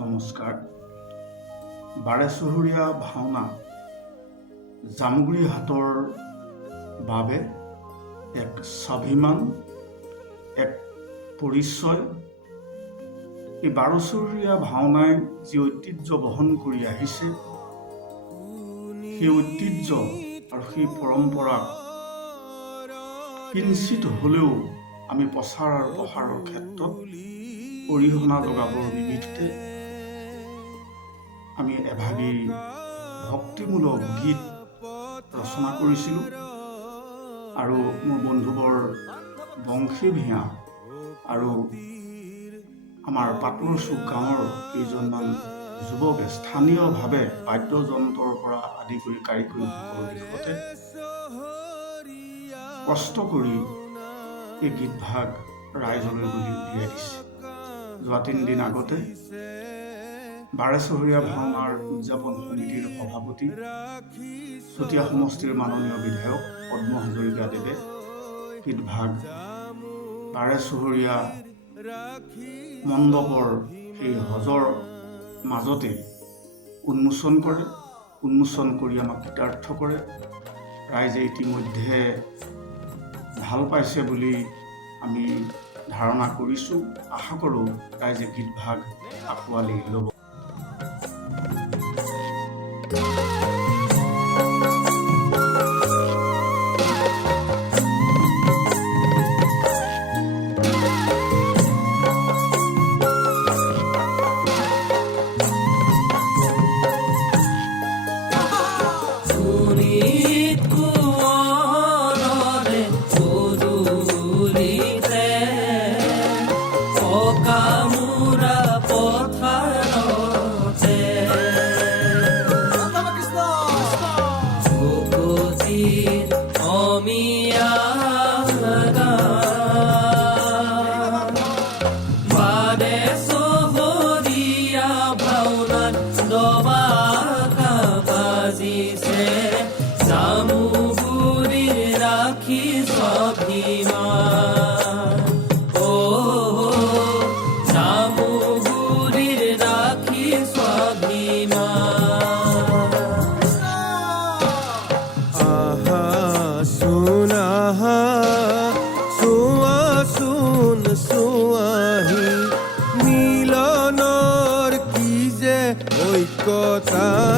নমস্কাৰ। বাৰেচহৰীয়া ভাওনা জামুগুৰি হাটৰ বাবে এক স্বাভিমান, এক পৰিচয়। এই বাৰেচহৰীয়া ভাওনাই যি ঐতিহ্য বহন কৰি আহিছে, সেই ঐতিহ্য আৰু সেই পৰম্পৰাক কিঞ্চিত হ'লেও আমি প্ৰচাৰ আৰু প্ৰসাৰৰ ক্ষেত্ৰত অৰিহণা যোগাবৰ নিমিত্তে আমি এভাগী ভক্তিমূলক গীত ৰচনা কৰিছিলোঁ আৰু মোৰ বন্ধুবৰ বংশী ভূঞা আৰু আমাৰ পাটলৰ চুক গাঁৱৰ কেইজনমান যুৱকে স্থানীয়ভাৱে বাদ্যযন্ত্ৰৰ পৰা আদি কৰি কাৰিকৰী সকলো দিশতে কষ্ট কৰি এই গীতভাগ ৰাইজলৈ বুলি উলিয়াই দিছে। যোৱা 3 দিন আগতে বাৰেচহৰীয়া ভাওনাৰ উদযাপন সমিতিৰ সভাপতি চতিয়া সমষ্টিৰ মাননীয় বিধায়ক পদ্ম হাজৰিকাদেৱে গীতভাগ বাৰেচহৰীয়া মণ্ডপৰ সেই হজৰ মাজতে উন্মোচন কৰে। উন্মোচন কৰি আমাক কৃতাৰ্থ কৰে। ৰাইজে ইতিমধ্যে ভাল পাইছে বুলি আমি ধাৰণা কৰিছোঁ। আশা কৰোঁ ৰাইজে গীতভাগ আঁকোৱালি ল'ব। মিলনৰ কি যে ঐক্যতা